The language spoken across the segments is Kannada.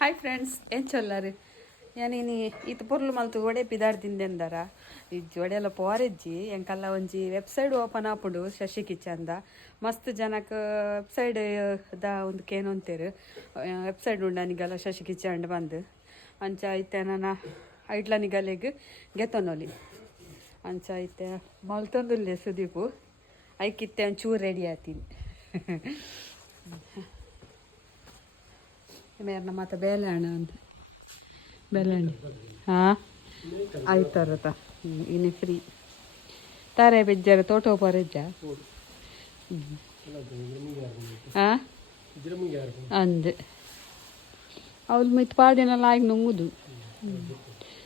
ಹಾಯ್ ಫ್ರೆಂಡ್ಸ್ ಏನು ಚೊಲ್ಲಾರಿ ಯಾನೀನಿ ಇದು ಪೊರ್ಲು ಮಲ್ತು ಒಡೆ ಪಿದಾಡ್ದಿಂದೆಂದಾರ ಇಜ್ಜಿ ಒಡೆಯಲ್ಲ ಪೋರೆಜ್ಜಿ ಎಂಕಲ್ಲ ಒಂಜಿ ವೆಬ್ಸೈಟ್ ಓಪನ್ ಆಪುಂಡು ಶಶಿ ಕಿಚನ್ದ ಮಸ್ತ್ ಜನಕ್ಕೆ ವೆಬ್ಸೈಟ್ ದ ಒಂದು ಕೇನೊಂತೇರು ವೆಬ್ಸೈಟ್ ಉಂಡನಿಗೆಲ್ಲ ಶಶಿ ಕಿಚನ್ ಬಂದು ಅಂಚ ಐತೆ ನಾನು ಐಟ್ಲನಿಗಲೆಗ್ ಗೆತ್ತೊನೊಲಿ ಅಂಚ ಐತೆ ಮಲ್ತೊಂದುಲ್ಲೆ ಸುದೀಪು ಐಕಿತ್ತೆ ಒಂಚೂರು ರೆಡಿ ಆತೀನಿ ಮೇರ್ನ ಮತ್ತೆ ಬೇಳೆ ಹಣ್ಣು ಅಂತ ಬೇಳೆ ಹಣ್ಣು ಹಾಂ ಆಯ್ತಾರತ ಇನ್ನು ಫ್ರೀ ತಾರೆ ಬೆಜ್ಜಾರ ತೋಟ ಪೊರೆಜ್ಜ ಹಾಂ ಅಂದೆ ಅವ್ಳು ಮಿತ್ ಪಾಡಿನೆಲ್ಲ ಆಗಿ ನುಂಗುದು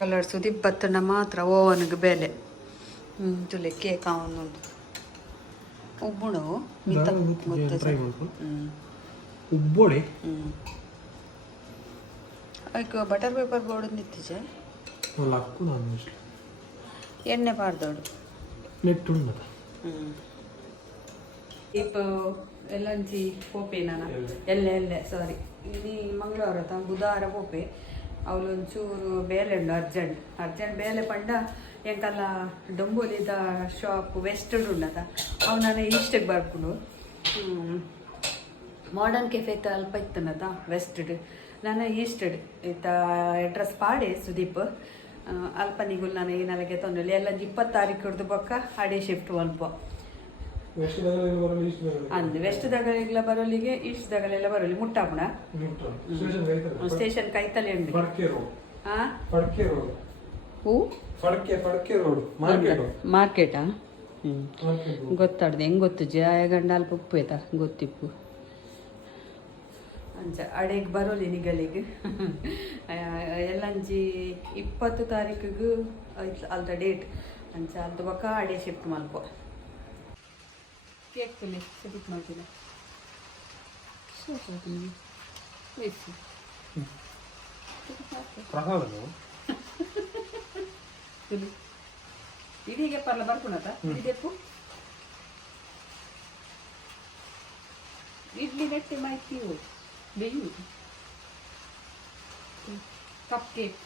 ಕಲರ್ ಸುದೀಪ್ ಬತ್ತಣ್ಣ ಮಾತ್ರ ಓವನ್ಗೆ ಬೆಲೆ ತುಲೆ ಕೇಕ್ ಅವನುಂಡು ಉಬ್ಬುಣು ಮಿತ್ತ ಉಬ್ಬೋಳೆ ಅದಕ್ಕೆ ಬಟರ್ ಪೇಪರ್ ಬೋರ್ಡ್ ನಿಂತಿಜೆ ಎಣ್ಣೆ ಪಾರ್ದೋಡು ನೆಟ್ಟುಂಡದ ಇಪ್ಪ ಎಲ್ಲಂಚಿ ಪೋಪೆ ನಾನು ಎಲ್ಲೆ ಸಾರಿ ಇಲ್ಲಿ ಮಂಗಳವಾರ ಬುಧವಾರ ಪೋಪೆ ಅವಳೊಂಚೂರು ಬೇಲೆ ಉಂಡು ಅರ್ಜೆಂಟ್ ಬೇಲೆ ಪಂಡ ಎಂಕಲ್ಲ ಡೊಂಬೋಲಿದ ಶಾಪ್ ವೆಸ್ಟರ್ಡ್ ಉಂಡದ ಅವು ನಾನು ಈಸ್ಟಿಗೆ ಬರ್ಕೊಂಡು ಮಾಡರ್ನ್ ಕೆಫೆ ಅಲ್ಪ ಇತ್ತನದ ವೆಸ್ಟಡ್ ನಾನು ಈಸ್ಟಡ್ ಇತ್ತ ಅಡ್ರೆಸ್ ಪಾಡೆ ಸುದೀಪ್ ಅಲ್ಪನಿಗುಲ್ ನಾನು ಏನಲ್ಲಿಗೆ ತೊಂದರೆ ಎಲ್ಲ 20 ತಾರೀಕು ಬೊಕ್ಕ ಅಡೆ ಶಿಫ್ಟ್ ಅಲ್ಪ ಅಂದ್ ವೆಸ್ಟ್ದಾಗಲೆಲ್ಲ ಬರೋಲಿಗೆ ಈಸ್ಟ್ದಾಗಲೆಲ್ಲ ಬರೋಲಿ ಮುಟ್ಟಾಪುಣ ಸ್ಟೇಷನ್ ಕೈತಲೆ ಉಂಡು ಹೂ ಮಾರ್ಕೆಟಾ ಗೊತ್ತಾಡ್ದು ಹೆಂಗೆ ಗೊತ್ತು ಜಾಯಗಂಡ ಅಲ್ಪ ಉಪ್ಪು ಆಯ್ತಾ ಗೊತ್ತಿಪ್ಪು ಅಂಚ ಅಡೆಗೆ ಬರೋಲಿ ನಿಗಲಿಗೆ ಎಲ್ಲಂಜಿ 20 ತಾರೀಕಿಗೂ ಅಲ್ದ ಡೇಟ್ ಅಂಚ ಅಲ್ದ ಬೊಕ್ಕ ಅಡೆ ಶಿಫ್ಟ್ ಮಲ್ಪ ಕೇಕ್ ತುಲಿ ಶಿಫ್ಟ್ ಮಾಡ್ತೀನಿ ಇದೀಗೆ ಪರ್ಲ ಬರ್ಕೊಣತ ಇದೆಪ್ಪು ಇಡ್ಲಿ ನೆಟ್ಟಿ ಮಾಹಿತಿ ಬೇಯುವುದು ಕಪ್ ಕೇಕ್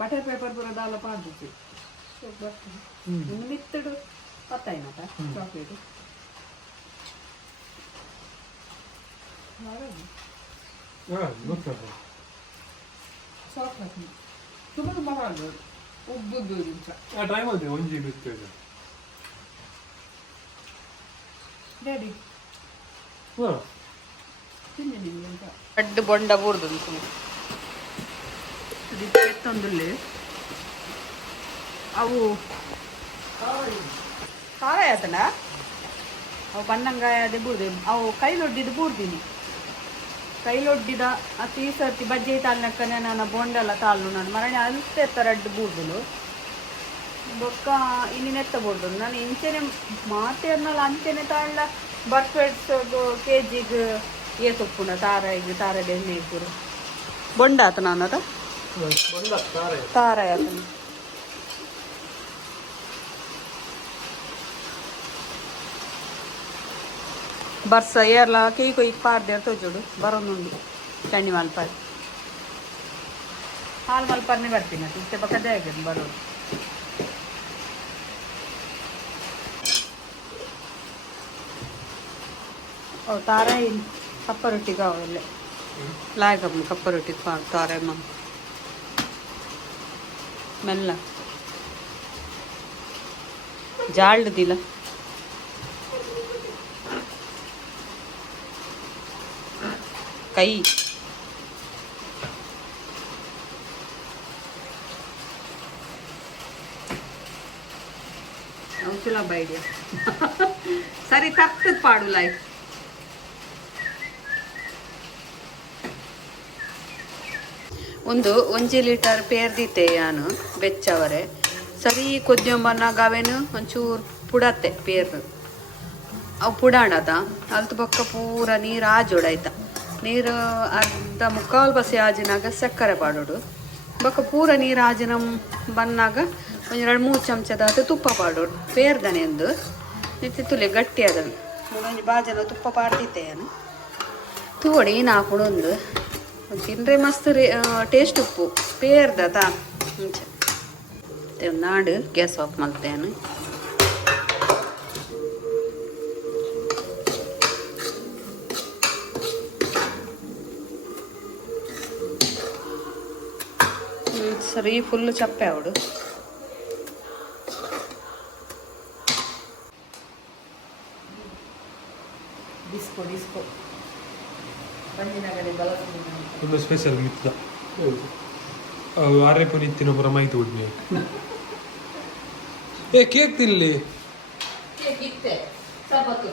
ಬಟರ್ ಪೇಪರ್ ಪೂರ ದಾಲ ಪಾಡ್ದಿತ್ತು ಬರ್ತದೆ ಇನ್ನು ಮಿತ್ತಡು ಪತ್ತಾಯಿನತ ಚಾಕ್ಲೇಟು ಚಾಕ್ಲೇಟ್ ತುಂಬ ಮಾಡೋದು ಉಬ್ಬುದ್ದು ಡ್ಯಾಡಿ ಅಡ್ಡು ಬೊಂಡ ಬೂರ್ದು ಎತ್ತೊಂದುಲ್ಲೆ ಅವು ಖಾರ ಆಯ್ತನ ಅವು ಬನ್ನಂಗಾಯ ಅದೇ ಬೂರ್ದು ಅವು ಕೈಲೊಡ್ಡಿದ್ದು ಬೂರ್ದೀನಿ ಕೈಲೊಡ್ಡಿದ ಅತಿ ಸರ್ತಿ ಬಜ್ಜಿ ತಾಲ್ನಕ್ಕನೆ ನಾನು ಬೊಂಡಲ್ಲ ತಾಳ್ನು ನಾನು ಮರಣೆ ಅಲ್ತೆ ರಡ್ಡು ಬೂರ್ದಲು ಬೊಕ್ಕ ಇನ್ನಿನೆತ್ತ ಬೋರ್ದು ನಾನು ಇಂಚೆನೆ ಮಾತೆ ಅನ್ನಲ್ಲ ಅಂಚೆನೆ ತಾಳ್ಲ ಬರ್ಫೆಟ್ಸ್ ಕೆಜಿಗೆ ಏಸೊಪ್ಪುನ ತಾರ ಬೆಣ್ಣೆ ಇಬ್ಬರು ಬೊಂಡ ಆತ ನಾನದ ತಾರ ಆತನ ಬರ್ಸ ಏರ್ಲ ಕೈ ಕೊಯ್ ಪಾರ್ದೆ ತೋಜೋಡು ಬರೋನುಂಡು ಚಂಡಿ ಮಲ್ಪಾಡಿ ಹಾಲು ಮಲ್ಪಾರ್ನೆ ಬರ್ತೀನಿ ಅದು ಇಷ್ಟೇ ಪಕ್ಕದೇ ಆಗಿದೆ ಬರೋದು तारा कप्प रोटी कावाले लायक कप्प रोटी तारा मम मेल्ल जाल्ड दिला कई सुलभ आइडिया सरी तप्त पाडू लाइफ ಒಂಜಿ ಲೀಟರ್ ಪೇರ್ದಿತ್ತೆ ಯಾನು ಬೆಚ್ಚವರೆ ಸರಿ ಕೊದ್ಯಂಬನ್ನಾಗ ಅವೇನು ಒಂಚೂರು ಪುಡತ್ತೆ ಪೇರ್ದು ಅವು ಪುಡಾಣದ ಅಲ್ತು ಬೊಕ್ಕ ಪೂರ ನೀರು ಆಜೋಡಾಯ್ತ ನೀರು ಅರ್ಧ ಮುಕ್ಕಾಲು ಬಸಿ ಆಜಿನಾಗ ಸಕ್ಕರೆ ಪಾಡೋಡು ಬೊಕ್ಕ ಪೂರ ನೀರು ಆಜಿನ ಬನ್ನಾಗ ಒಂದು 2-3 ಚಮಚದ ತುಪ್ಪ ಪಾಡೋಡು ಪೇರ್ದನೆ ಎಂದು ನಿತ್ತಿ ತುಲೆ ಗಟ್ಟಿ ಅದನ್ನು ಒಂಜಿ ಬಾಜನ ತುಪ್ಪ ಪಾಡ್ದಿತ್ತೆ ಏನು ತೂವಡಿ ನಾಕುಡೊಂದು ತಿಂದ್ರೆ ಮಸ್ತ್ ಟೇಸ್ಟ್ ಉಪ್ಪು ಪೇರ್ದ ತಾ ಮುಂಚೆ ನಾಡು ಗ್ಯಾಸ್ ಆಫ್ ಮಾಡ್ತೇನೆ. ಸರಿ ಫುಲ್ ಚಪ್ಪೆ ಅವಡು ಡಿಸ್ಕೋ ಡಿಸ್ಕೋ ಬಂದಿನಗಡೆ ಬಳಸ್ಬೋದು ಒಂದು ಸ್ಪೆಷಲ್ ಮಿತ್ತ ಆರೇಪುರಿ ಇತ್ತಿನ ಪುರ ಮೈತು ಉಡ್ನೆ ಏ ಕೇಕ್ ತಿನ್ಲಿ ಕೇಕ್ ಇತ್ತೆ ಸಬತ್ತು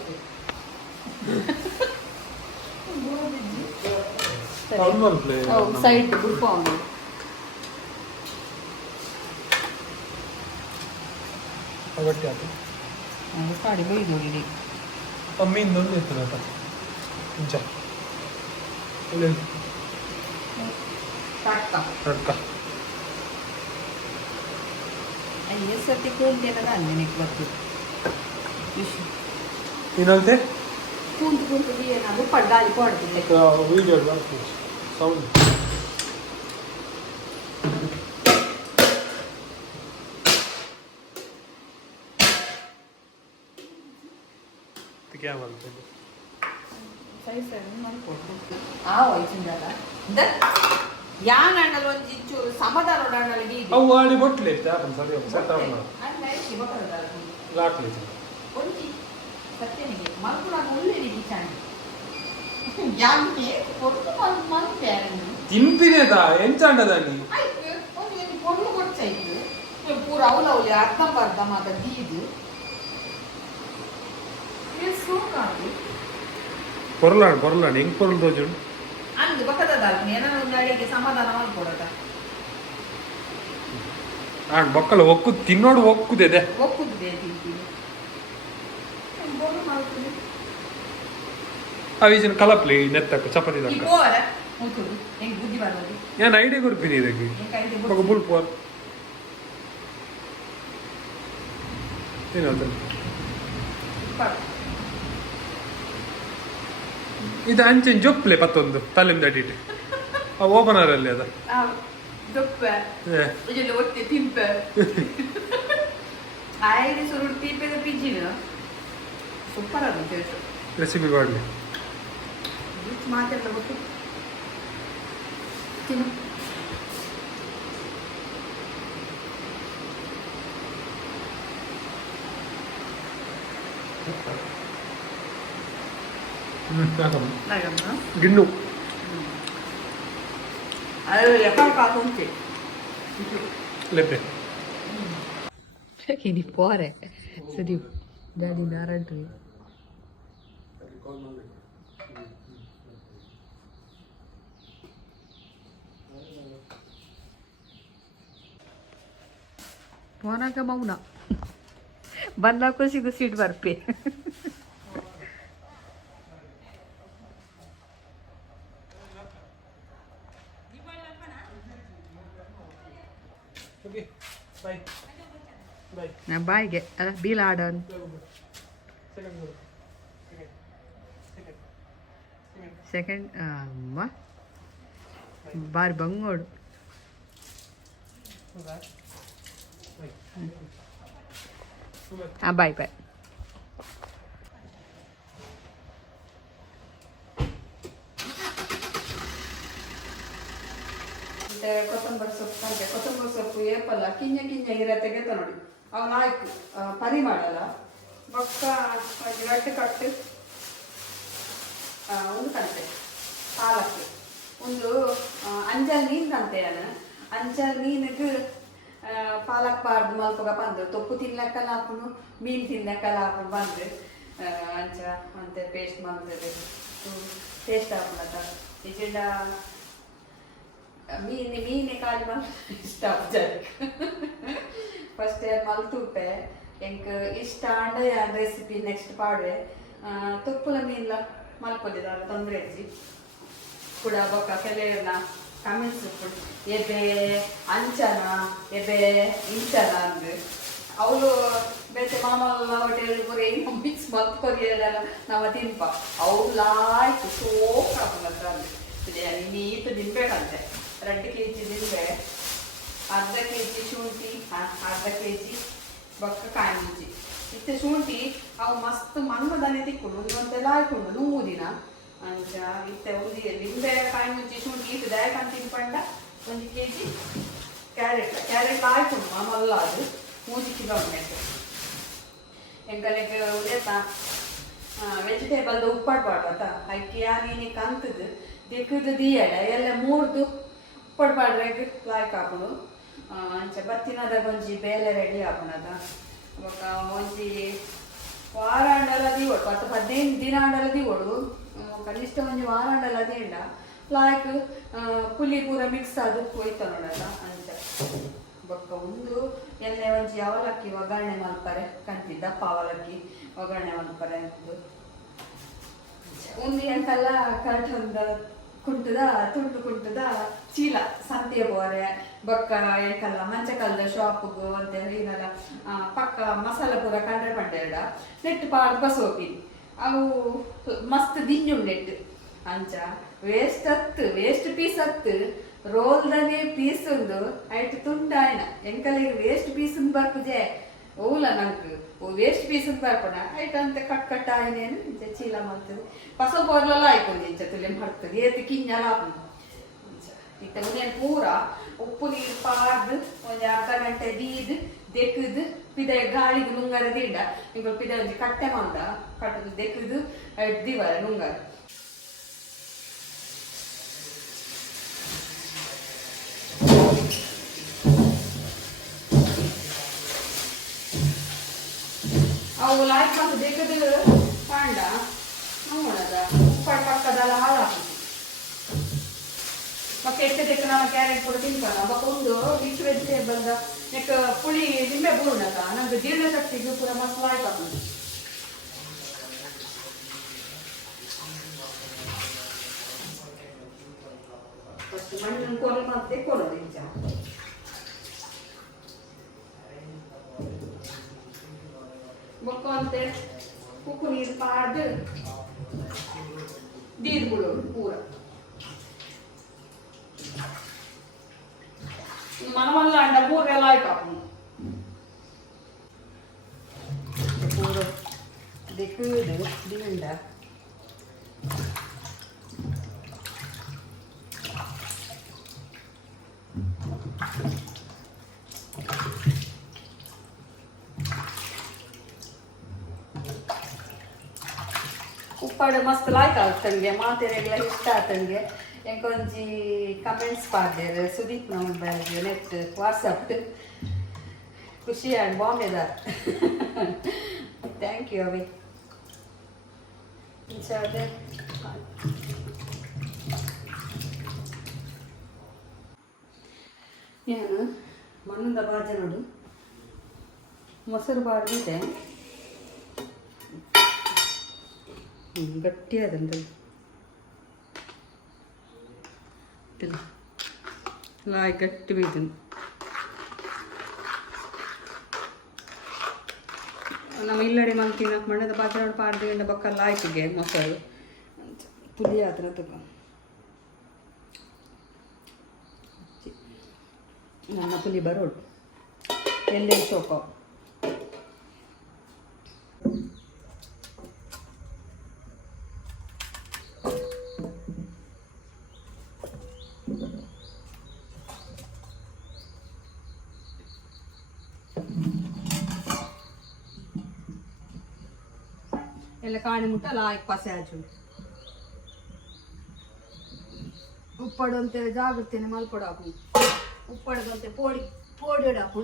ಸೈಡ್ ಗುಡ್ಪ ಅವನು ಅವಟ್ಟೆ ಆತು ಕಾಡಿ ಬೈದು ಇಡಿ ಅಮ್ಮಿಂದೊಂದು ಇರ್ತದೆ ಆತ ಇಂಚ ತಡ್ಕ ಸರ್ತಿ ಕೂಂತೇನದ ಅಂಜನೆಗೆ ಬರ್ತೀವಿ ಏನಂತೆ ಕೂಂತು ಏನಾದ್ರು ಪಡ್ಗಾಲಿ ಕೊಡ್ತಿದ್ದೆ ವೀಡಿಯೋ ಸೌಂಡ್ क्या बोलते हैं ಸರಿ ಸರಿ ಮಾಡ್ಕೊಡ್ತೀನಿ ಆ ವಯಸ್ಸಿಂದಲ್ಲ ಯಾನ್ ಹಣ್ಣಲ್ಲಿ ಒಂದು ಇಂಚು ಸಮಾಧಾನ ಹಣ್ಣಲ್ಲಿ ಅವು ಆಡಿ ಬಟ್ಲೆ ಇತ್ತು ಆಪನ್ ಸರಿ ಸೆಟ್ ಅವನ ಲಾಟ್ಲಿ ಒಂಜಿ ಸತ್ಯನಿಗೆ ಮಲ್ಕುಳ ಮುಳ್ಳಿಡಿ ಚಾಂಡಿ ಯಾಕೆ ಕೊಟ್ಟು ಮಲ್ಪೆ ತಿಂಪಿನೇದ ಎಂಚಾಂಡದಾನಿ ಆಯ್ತು ಒಂದು ಕೊಡ್ಲು ಕೊಡ್ಚಾಯ್ತು ಪೂರ ಅವಲವಲಿ ಅರ್ಧ ಮಾತ ದೀದು పొరలాడు ఇంక పొరలతో చూడు అందు బొక్కదాలు నేను అడిగి సమాధానం అనుకోడట బొక్కలు ఒక్కు తిన్నోడు ఒక్కుదేదే ఒక్కుదే తింటుంది అవి చిన్న కలప్లి నెత్తకు చప్పతి నేను ఐడియా కొరిపిని ಇದಕ್ಕೆ ఒక బుల్ పోర్ ಏನು ಇದು ಅಂಚೆನ್ ಜೊಪ್ಲೆ ಪತ್ತೊಂದು ತಲೆಮ್ ದಡಿಟ್ಟು ಓಪನರ್ ಅಲ್ಲಿ ಅದ ಜೊಪ್ಪೆ ಒತ್ತೆ ತಿಂಪೆ ಆಯ್ದು ಸುರುಡು ತೀಪೆದ ಪಿಜ್ಜಿನ ಸೂಪರ್ ಅದು ಟೇಸ್ಟ್ ರೆಸಿಪಿ ಮಾಡಲಿ ಮಾತೆಲ್ಲ ಗೊತ್ತು ತಿನ್ನು గిన్ను అది ఎక్కడ కాకుంటే లేపే ini pore sedih dari narantu పోనాక మౌన ಬಂದಾಕೋ ಸಿಗು ಸೀಟ್ ಬರ್ಪೆ ನಾ ಬಾಯಿಗೆ ಅಲ್ಲ ಬೀಲ್ ಆಡೋನ್ ಸೆಕೆಂಡ್ ಅಮ್ಮ ಬಾರಿ ಬಂಗೋಡು ಬಾಯ್ ಬಾಯ್ ಕೊತ್ತಂಬರಿ ಸೊಪ್ಪು ಅಂತೆ ಕೊತ್ತಂಬರಿ ಸೊಪ್ಪು ಏಪಲ್ಲ ಕಿಂಜ ಇರತ್ತೆ ಗೆತ್ತ ನೋಡಿ ಅವು ನಾಲ್ಕು ಪರಿ ಮಾಡಲ್ಲ ಬೊಕ್ಕ ಗಟ್ಟಿ ಕಟ್ಟು ಒಂದು ಕಂತೆ ಪಾಲಕ್ಕೆ ಒಂದು ಅಂಜಲ್ ಮೀನು ಕಂತೆ ಅಂಜಲ್ ಮೀನಿಗೆ ಪಾಲಕ್ ಪಾರ್ದು ಮಲ್ಪಗ ಬಂದು ತೊಪ್ಪು ತಿನ್ನಕ್ಕಲ್ಲ ಹಾಕೊಂಡು ಮೀನು ತಿನ್ನಕ್ಕಲ್ಲ ಹಾಕೊಂಡು ಬಂದು ಅಂಚ ಅಂತೆ ಪೇಸ್ಟ್ ಮಾಡ್ತದೆ ಟೇಸ್ಟ್ ಹಾಕೊಂಡ ಇಜಿಂಡ ಮೀನೆ ಕಾಲಿ ಮಲ್ ಇಷ್ಟ ಫಸ್ಟ್ ಮಲ್ತುಪ್ಪೆ ಎಂಕ್ ಇಷ್ಟ ಅಂಡ ರೆಸಿಪಿ ನೆಕ್ಸ್ಟ್ ಪಾಡ್ವೆ ತುಪ್ಪಲ ಮೀನ್ಲ ಮಲ್ಪೊದಿದಾರ ತೊಂದರೆ ಇಜ್ಜಿ ಕೂಡ ಬೊಕ್ಕ ಕೆಲವ್ರನ್ನ ಕಮೆಂಟ್ಸ್ ಎಬೆ ಅಂಚನ ಎಬೆ ಇಂಚನ ಅಂದು ಅವಳು ಬೇತೆ ಮಾಮಲ್ಲ ಹೋಟೆಲ್ ಪೂರೆ ಏನು ಮಿಕ್ಸ್ ಮಲ್ತ್ ಕೊರಿಯಲ್ಲ ನಾವು ತಿನ್ಪ ಅವಳಾಯ್ತು ಸೋಪ್ ಹಾಕೊಂಡ್ರೆ ಇದೆ ನೀಟ್ ತಿನ್ಬೇಕಂತೆ 2 kg ನಿಂಬೆ ಅರ್ಧ kg ಶುಂಠಿ ಅರ್ಧ kg ಬೊಕ್ಕ ಕಾಯಿ ಮುಂಚಿ ಇತ್ತೆ ಶುಂಠಿ ಅವು ಮಸ್ತ್ ಮಣ್ಣದನೆ ತಿಕ್ಕೊಂಡು ಒಂದೊಂದೆಲ್ಲ ಹಾಕೊಂಡು ನೂದಿನ ಅಂಚ ಇತ್ತೆ ಒಂದು ನಿಂಬೆ ಕಾಯಿ ಮುಂಚಿ ಶುಂಠಿ ಇದು ದಯಕಂತ ತಿನ್ಪಂಡ 1 kg ಕ್ಯಾರೆಟ್ ಹಾಕೊಂಡು ಮಾಮಲ್ಲ ಅದು 3 kg ಉಂಟು ಎಂಕಲೆಗೆ ಉದೇತಾ ವೆಜಿಟೇಬಲ್ ಉಪ್ಪಾಡ್ಬಾರ್ದ ಅಕ್ಕಿ ನೀನು ಕಂತದ್ದು ದಿಕ್ಕದು ದಿಯಡ ಎಲ್ಲ ಮೂರ್ದು ಉಪ್ಪಾಡ್ಬಾಡ್ರಾಗ ಲಾಯ್ಕ್ ಹಾಕೊಂಡು ಅಂಚ ಬತ್ತಿನದಾಗ ಒಂಜಿ ಬೇಲೆ ರೆಡಿ ಹಾಕೋಣದ ಅವಾಗ ಒಂಜಿ ವಾರಾಂಡಲ ದಿವಡು 10-15 ದಿನ ಅಂಡಲ ದಿವಡು ಕನಿಷ್ಠ ಒಂಜಿ ವಾರಾಂಡಲ ದಿಂಡ ಲಾಯ್ಕ್ ಪುಲಿ ಪೂರ ಮಿಕ್ಸ್ ಅದು ಹೋಯ್ತು ನೋಡಲ್ಲ ಅಂಚ ಬೊಕ್ಕ ಒಂದು ಎಣ್ಣೆ ಒಂಜಿ ಅವಲಕ್ಕಿ ಒಗ್ಗರಣೆ ಮಲ್ಪರೆ ಕಂತಿ ದಪ್ಪ ಅವಲಕ್ಕಿ ಒಗ್ಗರಣೆ ಮಲ್ಪರೆ ಅಂತ ಒಂದು ಎಂತೆಲ್ಲ ಕರ್ಟೊಂದ ಕುಂಟದ ತುಂಡು ಕುಂಟದ ಚೀಲ ಸಂತೆಯ ಬೋರೆ ಬೊಕ್ಕ ಎಂಕಲ್ಲ ಮಂಚಕಲ್ದ ಶಾಪ್ಗು ಅಂತ ಏನೆಲ್ಲ ಪಕ್ಕ ಮಸಾಲ ಪೂರ ಕಂಡ್ರೆ ಪಂಡೆರಡ ನೆಟ್ಟು ಪಾಡ್ ಬಸೋಪಿ ಅವು ಮಸ್ತ್ ದಿನ್ಯುಂಡೆಟ್ಟು ಅಂಚ ವೇಸ್ಟ್ ಪೀಸ್ ಹತ್ತು ರೋಲ್ದನೆ ಪೀಸ್ ಒಂದು ಐಟ್ ತುಂಡಾಯನ ಎಂಕಲಿಗೆ ವೇಸ್ಟ್ ಪೀಸ್ ಬರ್ಪುಜೆ ಓಲ ನಂಗೆ ವೇಸ್ಟ್ ಪೀಸ್ ಬರ್ಪಣ ಐಟ್ ಅಂತ ಕಟ್ ಆಯ್ನೇನು ಇಂಚೆ ಚೀಲ ಮಾಡ್ತದೆ ಪಸ ಬೋರ್ಲೆಲ್ಲ ಆಯ್ಕೊಂಡು ಇಂಚ ತುಲೆ ಮಾಡ್ತದೆ ಏತಿ ಕಿಂಜಲ ಇತ್ತ ಉನೇನು ಪೂರ ಉಪ್ಪು ನೀರು ಪಾಡ್ದು ಒಂದು ಅರ್ಧ ಗಂಟೆ ದೀದು ದೆಕ್ಕದು ಪಿದ ಗಾಳಿಗೆ ನುಂಗಾರ ದಿಂಡ ಈಗ ಪಿದ ಒಂಜಿ ಕಟ್ಟೆ ಮಂದ ಕಟ್ಟದು ದೆಕ್ಕದು ದಿವರ ನುಂಗಾರ ಅವು ಲಾಯ್ಕ್ ಮತ್ತು ದೆಕ್ಕದು ಪಾಂಡ ನೋಡದ ಉಪ್ಪಾಡ ಪಕ್ಕದಲ್ಲ ಹಾಳಾಗ್ತದೆ ಮಕ್ಕ ಎಷ್ಟದಕ್ಕೆ ನಾವು ಕ್ಯಾರೆಟ್ ಕೂಡ ತಿನ್ಕಲ್ಲ ಬಕ್ಕ ಒಂದು ಮಿಕ್ಸ್ ವೆಜಿಟೇಬಲ್ ನೆಕ್ ಪುಳಿ ನಿಂಬೆ ಬೂರ್ಣದ ನಮ್ದು ಜೀರ್ಣ ಶಕ್ತಿಗೂ ಕೂಡ ಮಸ್ತ್ ಲಾಯ್ಕ್ ಆಗ್ತದೆ ಫಸ್ಟ್ ಮಣ್ಣಿನ ಕೋಲ್ ಮತ್ತೆ ಕೊಡೋದು ಇಂಚ ಬೊಕ್ಕ ಅಂತೆ ಉಪ್ಪು ನೀರು ಪಾಡ್ದು ದೀದ್ ಬಿಡೋದು ಪೂರ మనమల్ల అండ పూర లాయ్ కాపు పూర देखुदे ದಿಂಡ ಉಪ್ಪಾಡು ಮಸ್ತ್ ಲಾಯ್ಕ್ ಆಗ್ತಂಗೆ ಮಾತೆರೆಗ್ಲ ಇಷ್ಟ ಆತಂಗೆ ಎಂಕೊಂಜಿ ಕಮೆಂಟ್ಸ್ ಪಾಡ್ದೇರು ಸುದೀಪ್ ನಂಬರ್ಗೆ ನೆಟ್ ವಾಟ್ಸಪ್ ಖುಷಿ ಆ್ಯಂಡ್ ಬಾಂಬೆದಾರ್ ಥ್ಯಾಂಕ್ ಯು ಅವಿ ಅದೇ ಏನು ಮಣ್ಣಿಂದ ಬಾಜ ನೋಡು ಮೊಸರು ಬಾಡಿದೆ ಗಟ್ಟಿಯಾದಂತ ಲಾಯ್ ಗಟ್ಟಿ ಬೀದು ನಮ್ಮ ಇಲ್ಲಡೆ ಮಲ್ತಿನ ಮಣ್ಣದ ಬಾಜಾಡ್ ಪಾಡ್ದಿಂದ ಬಕ್ಕ ಲಾಯ್ಕಿಗೆ ಮೊಸರು ಪುಲಿ ಆದ್ರೆ ತಗ ನನ್ನ ಪುಲಿ ಬರೋಡು ಎಲ್ಲೇ ಶೋಕ ಎಲ್ಲ ಕಾಣಿ ಮುಟ್ಟ ಲಾಯ್ಕ್ ಪಸೆ ಹಚ್ಚು ಉಪ್ಪಡಂತೆ ಜಾಗ್ರತೆನೆ ಮಲ್ಪಡಾಕು ಉಪ್ಪಡದಂತೆ ಪೋಡಿ ಇಡಾಕು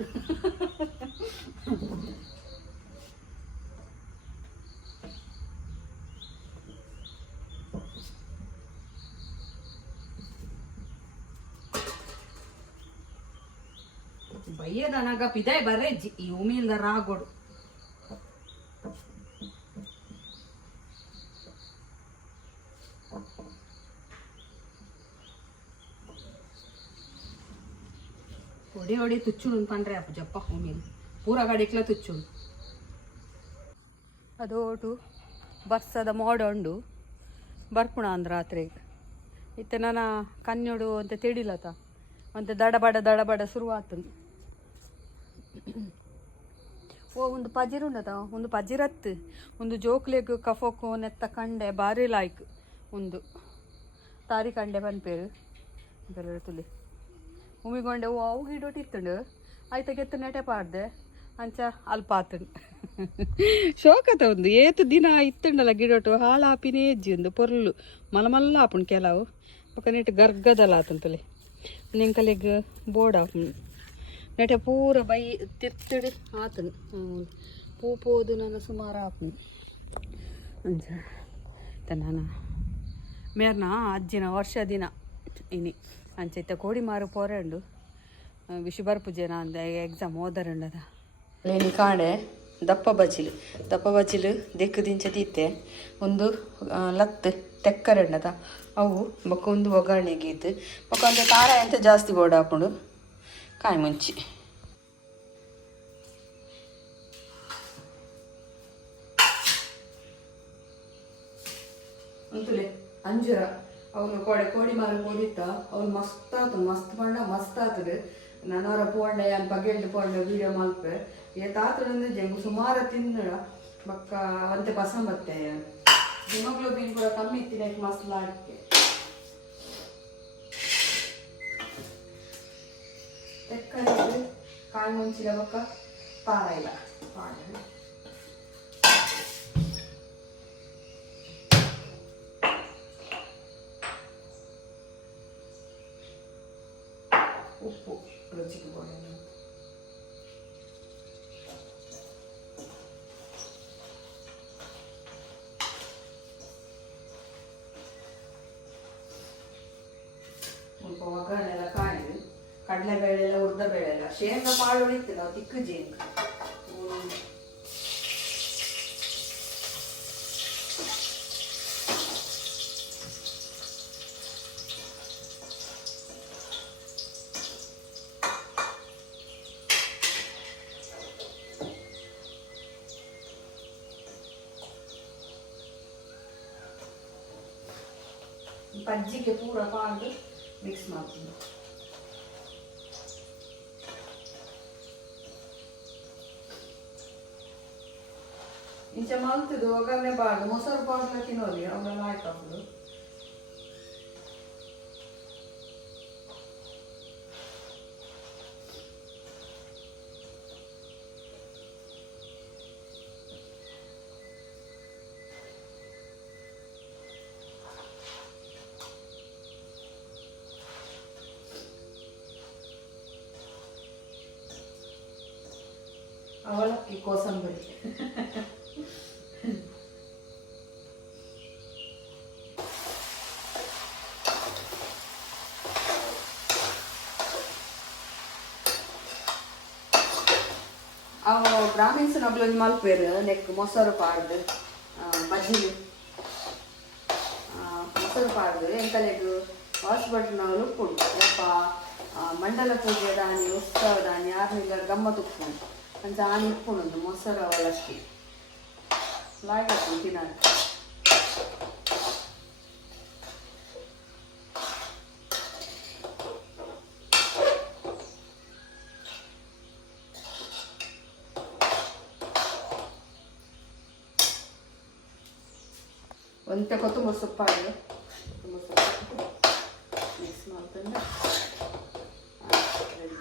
ಬಯ್ಯದನಾಗ ಪಿದಾಯ್ ಬರ್ರೆ ಈ ಉಮಿಲ್ದ ರಾಗೋಡು ಹೊಡಿ ಹೊಡಿ ತುಚ್ಚು ಪಂಡ್ರೆ ಅಪ್ಪ ಜಪ್ಪ ಉಮಿಲ್ ಪೂರ ಗಾಡಿಕ್ಲ ತುಚ್ಚು ಅದೋಟು ಬರ್ಸದ ಮೋಡ ಉಂಡು ಬರ್ಪುಣ ಅಂದ ರಾತ್ರಿಗೆ ಇತ್ತೆ ನನ್ನ ಕನ್ನೋಡು ಅಂತ ತಿಳಿಲತ ಮತ್ತು ದಡಬಡ ಶುರುವಾತು ಓ ಒಂದು ಪಜಿರು ಉಂಡತ ಒಂದು ಪಜಿರತ್ತು ಒಂದು ಜೋಕ್ಲೆಗ್ ಕಫೋಕು ನೆತ್ತ ಕಂಡೆ ಭಾರಿ ಲಾಯ್ಕ್ ಒಂದು ತಾರಿ ಕಂಡೆ ಪನ್ಪೇರು ಇದೆಲ್ಲ ತುಲಿ ಉಮಿಗೊಂಡೆ ಓ ಅವು ಗಿಡೋಟಿ ಇತ್ತುಂಡು ಆಯ್ತ ಗೆತ್ತು ನೆಟೆ ಪಾಡ್ದೆ ಅಂಚ ಅಲ್ಪ ಆತುಂಡು ಶೋಕತ ಒಂದು ಏತು ದಿನ ಇತ್ತುಂಡಲ್ಲ ಗಿಡೋಟು ಹಾಳಾಪಿನೇ ಹೆಜ್ಜಿ ಒಂದು ಪೊರ್ಲು ಮಲಮಲ್ಲ ಆಪುಂಡು ಕೆಲವು ಪಕ್ಕ ನೆಟ್ಟು ಗರ್ಗದಲ್ಲ ಆತಂತಲಿ ನಿಂಕಲಿಗ್ ಬೋರ್ಡ್ ಆಪುಂಡು ನೆಟೆ ಪೂರ ಬೈ ತಿರ್ತಡು ಆತನು ಪೋದು ನಾನು ಸುಮಾರು ಆಪುಂಡು ಅಂಚ ನಾನು ಮೇರ್ನ ಅಜ್ಜಿನ ವರ್ಷ ದಿನ ಇನಿ ಅಂಚೈತೆ ಕೋಡಿ ಮಾರು ಪೋರೆಂಡು ವಿಶು ಬರ್ಪುಜೆನ ಅಂದ ಎಕ್ಸಾಮ್ ಓದರಂಡದ ಲೇನಿ ಕಾಣೆ ದಪ್ಪ ಬಜಿಲು ದೆಕ್ಕು ದಿಂಚ ತೀತೆ ಒಂದು ಲತ್ತು ತೆಕ್ಕರೆಂಡದ ಅವು ಬೊಕ್ಕ ಒಂದು ಒಗ್ಗರಣೆಗೆ ಇತ್ತು ಬೊಕ್ಕ ಒಂದು ಖಾರ ಅಂತ ಜಾಸ್ತಿ ಬೋರ್ಡ್ ಹಾಕೊಂಡು ಕಾಯಿ ಮುಂಚಿ ಅಂತಲೇ ಅಂಜೂರ ಅವನು ಕೋಡಿ ಮಾರು ಹೋದಿತ್ತ ಅವ್ನು ಮಸ್ತ್ ಆತು ಮಸ್ತ್ ಬಣ್ಣ ಮಸ್ತ್ ಆತದು ನನ್ನವರ ಪೋಂಡ ಯಾನ್ ಬಗೆಲ್ದು ಪೋಂಡ ವೀಡಿಯೋ ಮಲ್ಪೆ ಏತಾತುಂದು ಜಂಗು ಸುಮಾರು ತಿನ್ನಡ ಬಕ್ಕ ಅವಂತೆ ಪಸಂಬತ್ತೆ ಹಿಮೋಗ್ಲೋಬಿನ್ ಕೂಡ ಕಮ್ಮಿ ಇತ್ತಿನ ಮಸ್ತ್ ಲಾಡಿಕೆ ತೆಕ್ಕಲಿದ್ದು ಕಾಯಿ ಮುಂಚಿದ ಬಕ್ಕ ಪಾರ ಇಲ್ಲ ಪಾಡ ಉಪ್ಪು ರುಚಿಗೆ ಬೋಡೆ ಸ್ವಲ್ಪ ಒಗ್ಗರಣೆ ಎಲ್ಲ ಕಾಣಿದು ಕಡಲೆಬೇಳೆ ಎಲ್ಲ ಉದ್ದ ಬೇಳೆ ಎಲ್ಲ ಶೇಂಗಾ ಪಾಳು ಉಳಿತು ನಾವು ತಿಕ್ಕು ಜೇಂಗ ಪಜ್ಜಿಗೆ ಪೂರ ಪಾಡು ಮಿಕ್ಸ್ ಮಾಡ್ತೀನಿ ಇಂಚ ಮಲ್ತಿದ್ದು ಒಗ್ಗರಣೆ ಬಾಡು ಮೊಸರು ಪಾಡ್ಲ ತಿನ್ನೋಲಿ ಅವೆಲ್ಲ ಆಯ್ತಾಪುದು ಅವಲಕ್ಕಿ ಕೋಸಂಬರಿ ಅವು ಬ್ರಾಹ್ಮಿನ್ಸ್ ನಬ್ಲೊಂದು ಮಲ್ಪೇರು ನೆಕ್ ಮೊಸರು ಪಾಡ್ದು ಮಜ್ಜಿಗೆ ಮೊಸರು ಪಾಡ್ದು ಎಂಕಲೆಗು ಹಾಸ್ಪಿಟಲ್ನವರು ಉಪ್ಪುಂಟು ಯಪ್ಪ ಮಂಡಲ ಪೂಜೆ ದಾನಿ ಉತ್ಸವ ದಾನಿ ಯಾರನ್ನೆಲ್ಲ ಗಮ್ಮತ್ತು ಉಪ್ಪುಂಟು ಅಂಚ ಆನಿ ಉಪ್ಪುಂಡು ಮೊಸರು ಅವಲಕ್ಕಿ ಲಾಯ್ಕು ತಿನ್ನೋದು ಒಂತೆ ಕೊತ್ತಂಬರಿ ಸೊಪ್ಪಾಗಿದೆ ಕೊತ್ತಂಬರಿ ಸೊಪ್ಪು ಮಿಕ್ಸ್ ಮಾಡ್ಕೊಂಡು ರೆಡಿ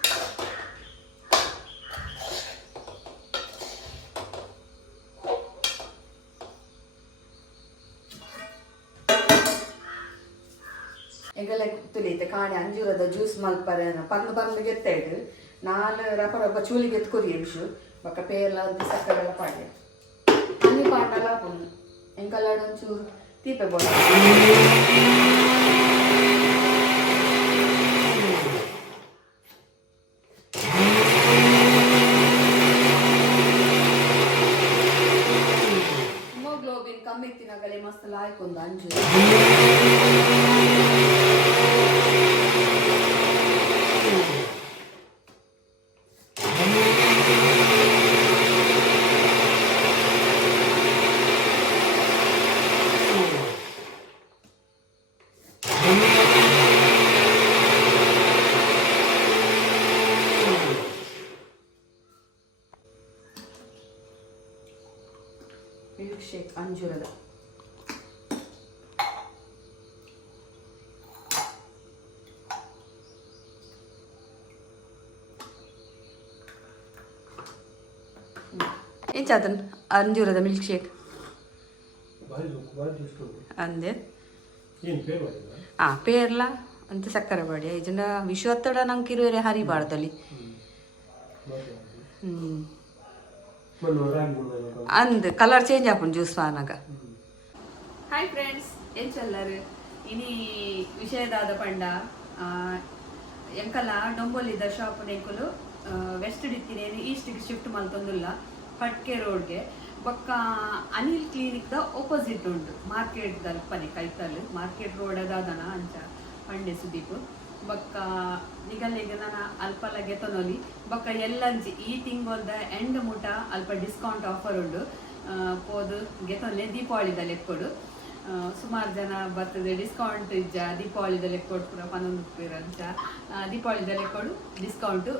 ಈಗಲೇ ತುಳಿತೆ ಕಾಣೆ ಅಂಜೂರದ ಜ್ಯೂಸ್ ಮಲ್ಪರೆ ಪರ್ಲು ಗೆತ್ತಾಯ್ತು ನಾನು ರಪ್ಪ ಚೂಲಿಗೆ ಎತ್ಕೊರಿ ವಿಷು ಬಕ್ಕ ಪೇರ್ಲ ಅಂತ ಸಕ್ಕರೆಲ್ಲ ಪಾಡ್ಯ ಹನಿ ಪಾಂಡಲ್ಲ ಹಾಕೊಂಡು ಎಂಕಲ್ಲಾಡ ಒಂಚೂರು ತೀಪೆ ಬೋಡ ಹಿಮೋಗ್ಲೋಬಿನ್ ಕಮ್ಮಿ ತಿನ್ನಗಲೇ ಮಸ್ತ್ ಲಾಯ್ಕೊಂದು ಅಂಜೂರ ಶೇಕ್ ಅಂಜೂರದ. ಎಂಚಾತನ್ ಅಂಜೂರದ ಮಿಲ್ಕ್ ಶೇಕ್ ಅಂದೆ ಪೇರ್ಲ ಅಂತ ಸಕ್ಕರೆ ಬಾಡಿ ಇದನ್ನ ವಿಶ್ವತ್ತಡ ನಂಗೆ ಇರುವರೆ ಹರಿಬಾರ್ದಲ್ಲಿ ಅಂದ್ ಕಲರ್ ಚೇಂಜ್ ಆಪುಂಡು ಜ್ಯೂಸ್ ಪಾನಾಗ. ಹಾಯ್ ಫ್ರೆಂಡ್ಸ್ ಎಂಚಲ್ಲರು ಇನಿ ವಿಷಯದಾದ ಪಂಡ ಎಂಕಲ್ಲ ಡೊಂಬೋಲಿದ ಶಾಪ್ ನೆಂಕುಲು ವೆಸ್ಟ್ ಡಿತ್ತಿನೇನು ಈಸ್ಟಿಗೆ ಶಿಫ್ಟ್ ಮಲ್ತೊಂದುಲ್ಲ ಪಟ್ಕೆ ರೋಡ್ಗೆ ಬೊಕ್ಕ ಅನಿಲ್ ಕ್ಲಿನಿಕ್ ದ ಆಪೋಸಿಟ್ ಉಂಟು ಮಾರ್ಕೆಟ್ ದಲ್ಪನೆ ಕೈತಲ್ ಮಾರ್ಕೆಟ್ ರೋಡ್ ಅದಾದನ ಅಂಚ ಪಂಡೆ ಸುದೀಪ್ ಬೊಕ್ಕ ನಿಗಲ್ಲಿಗೆ ನಾನು ಅಲ್ಪಲಗೆ ತೊನೊಲಿ ಬೊಕ್ಕ ಎಲ್ಲಂಚಿ ಈ ತಿಂಗಳದ ಎಂಡ್ ಮುಟ ಅಲ್ಪ ಡಿಸ್ಕೌಂಟ್ ಆಫರ್ ಉಂಡು ಪೋದು ಗೆತೊಲೆ ದೀಪಾವಳಿದಲ್ಲಿ ಎಕ್ಕೊಡು ಸುಮಾರು ಜನ ಬರ್ತದೆ ಡಿಸ್ಕೌಂಟ್ ಇಜ್ಜ ದೀಪಾವಳಿದಲ್ಲಿ ಎಕ್ಕೊಡು ಪೂರ 11 ಅಂಚ ದೀಪಾವಳಿದಲ್ಲಿ ಎಕ್ಕೊಡು ಡಿಸ್ಕೌಂಟು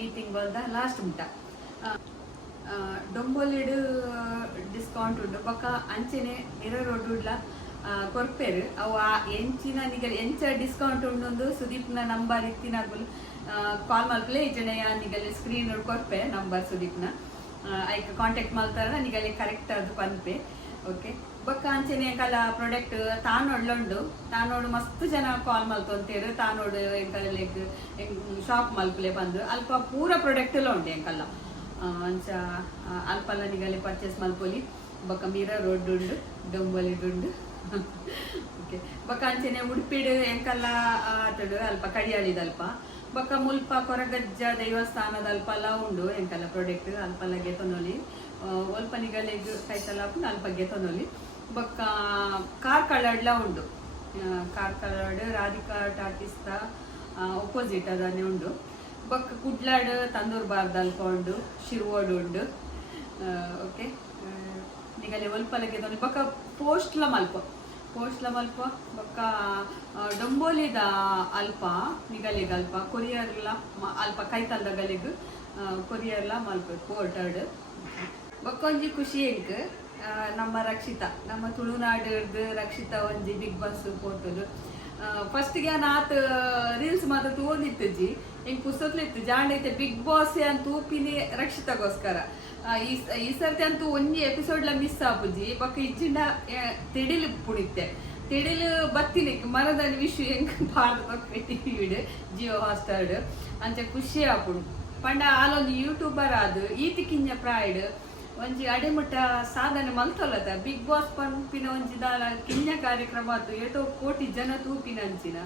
ಈ ತಿಂಗಳದ ಲಾಸ್ಟ್ ಮುಟ ಡೊಂಬೋಲಿಡ್ ಡಿಸ್ಕೌಂಟ್ ಉಂಟು ಬೊಕ್ಕ ಅಂಚೆನೆ ಮಿರರ್ ರೋಡ್ ಉಡ್ಲ ಕೊರ್ಪೇರು ಅವು ಎಂಚಿನ ನಿಗಲ್ ಎಂಚ ಡಿಸ್ಕೌಂಟ್ ಉಂಡೊಂದು ಸುದೀಪ್ನ ನಂಬರ್ ಇತ್ತಿನಾಗುಲು ಕಾಲ್ ಮಲ್ಪಲೆ ಈಚೆನೆಯ ನಿಗಲ್ಲಿ ಸ್ಕ್ರೀನ್ ಕೊರ್ಪೆ ನಂಬರ್ ಸುದೀಪ್ನ ಐಕ್ ಕಾಂಟ್ಯಾಕ್ಟ್ ಮಾಡ್ತಾರ ನಿಗಲ್ಲಿ ಕರೆಕ್ಟ್ ಅದು ಪನ್ಪೆ ಓಕೆ ಬೊಕ್ಕ ಅಂಚೆನೆ ಕಲ ಪ್ರಾಡಕ್ಟ್ ತಾನೊಡ್ಲುಂಡು ತಾನೋಡು ಮಸ್ತ್ ಜನ ಕಾಲ್ ಮಲ್ತೊಂತೇರು ತಾನೋಡು ಎಂಕಲೆಗ್ ಶಾಪ್ ಮಲ್ಪಲೆ ಬಂದು ಅಲ್ಪ ಪೂರ ಪ್ರಾಡಕ್ಟ್ ಎಲ್ಲ ಉಂಟು ಎಂಕಲ್ಲ ಅಂಚ ಅಲ್ಪಲ್ಲ ನಿಗಲ್ಲಿ ಪರ್ಚೇಸ್ ಮಲ್ಪೊಲಿ ಬೊಕ್ಕ ಮಿರರ್ ರೋಡ್ ಉಂಡು ಡೊಂಬೋಲಿಡ್ ಉಂಡು ಓಕೆ ಬೊಕ್ಕ ಅಂಚೆನೆ ಉಡುಪಿಡು ಎಂಕಲ್ಲ ಆತಡು ಅಲ್ಪ ಕಡಿಯಾಳಿದಲ್ಪ ಬೊಕ್ಕ ಮುಲ್ಪ ಕೊರಗಜ್ಜ ದೇವಸ್ಥಾನದಲ್ಪಲ್ಲ ಉಂಡು ಎಂಕಲ್ಲ ಪ್ರಾಡಕ್ಟ್ ಅಲ್ಪಲ್ಲಗೆ ತೊನೊಲಿ ಒಲ್ಪ ನಿಗಲೆಗ್ ಕೈತಲ್ಲ ಹಾಕೊಂಡು ಅಲ್ಪಗೆ ತೊನೊಲಿ ಬೊಕ್ಕ ಕಾರ್ ಕಲರ್ಡ್ಲ ಉಂಡು ಕಾರ್ ಕಲರ್ಡ್ ರಾಧಿಕಾ ಟಾಕೀಸ್ದ ಒಪೋಸಿಟ್ ಅದನ್ನೇ ಉಂಡು ಬೊಕ್ಕ ಕುಡ್ಲಾಡ್ ತಂದೂರ್ ಬಾರ್ದ ಅಲ್ಪ ಉಂಡು ಶಿರ್ವೋಡ್ ಉಂಡು ಓಕೆ ನಿಗಲೆ ಒಲ್ಪಲಗೆ ತೊನೊಲಿ ಬೊಕ್ಕ ಪೋಸ್ಟ್ಲ ಮಲ್ಪ ಬೊಕ್ಕ ಡೊಂಬೋಲಿದ ಅಲ್ಪ ನಿಗಲಿಗೆ ಅಲ್ಪ ಕೊರಿಯರ್ಲ ಅಲ್ಪ ಕೈತಲ್ದ ಗಲಿಗ್ ಕೊರಿಯರ್ಲ ಮಲ್ಪ ಪೋರ್ಟರ್ಡ್ ಬೊಕ್ಕ ಒಂಜಿ ಖುಷಿ ಎಂಕ್ ನಮ್ಮ ರಕ್ಷಿತಾ ನಮ್ಮ ತುಳುನಾಡು ರಕ್ಷಿತಾ ಒಂಜಿ ಬಿಗ್ ಬಾಸ್ ಪೋರ್ಟಲ್ ಫಸ್ಟ್ಗೆ ನಾತ್ ರೀಲ್ಸ್ ಮಾತ್ರ ತೂಂದಿತ್ತಜ್ಜಿ ಹೆಂಗ್ ಪುಸ್ತಕಲಿತ್ತು ಜಾಂಡೈತೆ ಬಿಗ್ ಬಾಸ್ ಅಂತ ತೂಪಿನಿ ರಕ್ಷಿತಾಗೋಸ್ಕರ ಈ ಸರ್ತಿ ಅಂತೂ ಒಂಜಿ ಎಪಿಸೋಡ್ಲ ಮಿಸ್ ಆಪುಜಿ ಬೊಕ್ಕ ಇಜ್ಜಿಂಡ ತಿಡಿಲು ಪುಡಿತ್ತೆ ತಿಡಿಲು ಬತ್ತಿನಿ ಮರದಲ್ಲಿ ವಿಶ್ವ ಹೆಂಗ್ ಪಾಡ್ದ ಟಿವಿಡ್ ಜಿಯೋ ಹಾಟ್‌ಸ್ಟಾರ್ ಅಂಚ ಖುಷಿ ಆಪುಡು ಪಂಡ ಆಲೊಂದು ಯೂಟ್ಯೂಬರ್ ಆದು ಈತಿ ಕಿಂಜ ಪ್ರಾಯ್ಡ್ ಒಂಜಿ ಅಡೆಮುಟ್ಟ ಸಾಧನೆ ಮಲ್ತೊಲ್ಲದ ಬಿಗ್ ಬಾಸ್ ಪಂಪಿನ ಒಂಜಿ ದಾಲ ಕಿಂಜ ಕಾರ್ಯಕ್ರಮ ಆತು ಏಟೋ ಕೋಟಿ ಜನ ತೂಪಿನಂಚಿನ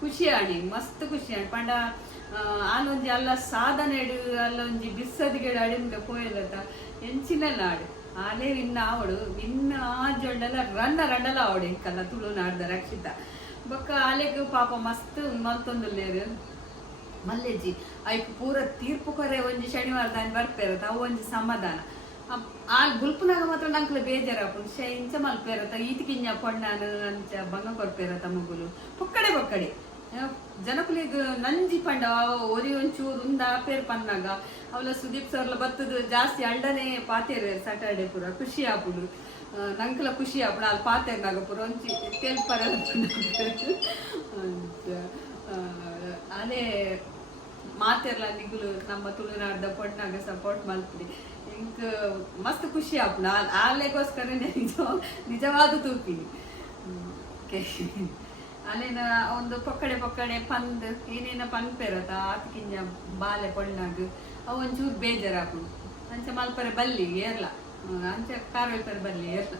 ಖುಷಿ ಆಣಿ ಮಸ್ತ್ ಖುಷಿ ಆಣಿ ಪಂಡ ಆಲೊಂಜಿ ಅಲ್ಲ ಸಾಧನೆ ಅಲ್ಲೊಂಜಿ ಬಿಸ್ಸದಿಗೆಡು ಅಡಿಮ್ಗೆ ಪೋಯಲತ ಎಂಚಿನ ನಾಡು ಆಲೇ ವಿನ್ನ ಆವಡು ವಿನ್ನ ಆಜೊಂಡಲ ರಂಡಲ ಆವಡು ಎಂಕಲ್ಲ ತುಳುನಾಡ್ದ ರಕ್ಷಿತ ಬೊಕ್ಕ ಆಲೆಗ್ ಪಾಪ ಮಸ್ತ್ ಮಲ್ತೊಂದುಲ್ಲೇರು ಮಲ್ಲೆಜ್ಜಿ ಐಕ್ ಪೂರ ತೀರ್ಪು ಕೊರೆ ಒಂಜಿ ಶನಿವಾರ ದಾನಿ ಬರ್ಪೇರತ ಅವು ಒಂಜಿ ಸಮಾಧಾನ ಗುಲ್ಪನಾಗ ಮಾತ್ರ ನಂಕ್ಲೆ ಬೇಜಾರಾಪು ಇಂಚ ಮಲ್ಪೇರತ ಈತಿಕಿಂಜ ಪೊಣ್ಣಾನು ಅಂಚ ಬಂಗ ಕೊರ್ಪೇರತ ಮಗುಲು ಪೊಕ್ಕಡೆ ಜನಕುಲಿಗ್ ನಂಜಿ ಪಂಡ ಒರಿ ಒಂಚೂರು ಉಂದಾಪೇರ್ ಪನ್ನಾಗ ಅವಲ ಸುದೀಪ್ ಸರ್ಲ ಬತ್ತದು ಜಾಸ್ತಿ ಅಲ್ಡನೆ ಪಾತೇರು ಸ್ಯಾಟರ್ಡೆ ಪೂರ ಖುಷಿ ಆಪುಡು ನಂಕ್ಲ ಖುಷಿ ಆಪುಡು ಅಲ್ಲಿ ಪಾತೇರ್ನಾಗ ಪೂರ ಒಂಚಿ ತೆಲ್ಪರ ಅದೇ ಮಾತೆರ್ಲ ನಿಗುಲು ನಮ್ಮ ತುಳುನಾಡ್ದ ಪೊಣ್ಣಾಗ ಸಪೋರ್ಟ್ ಮಲ್ಪುಡಿ ಇಂಕ್ ಮಸ್ತ್ ಖುಷಿ ಆಪುಡು ಆಲೆಗೋಸ್ಕರ ನಿಜವಾದ ತೂಪಿನಿ ಅಲ್ಲೇನ ಒಂದು ಪೊಕ್ಕಡೆ ಪಂದ್ ಏನೇನ ಪನ್ಪೇರತ ಆತಕಿಂಜ ಬಾಲೆ ಪೊಣ್ಣಾಗ ಅವು ಒಂಚೂರು ಬೇಜಾರಾಪುಡು ಅಂಚ ಮಲ್ಪರೆ ಬಲ್ಲಿ ಏರ್ಲ ಅಂಚ ಕಾರ್ ಬಲ್ಲಿ ಏರ್ಲ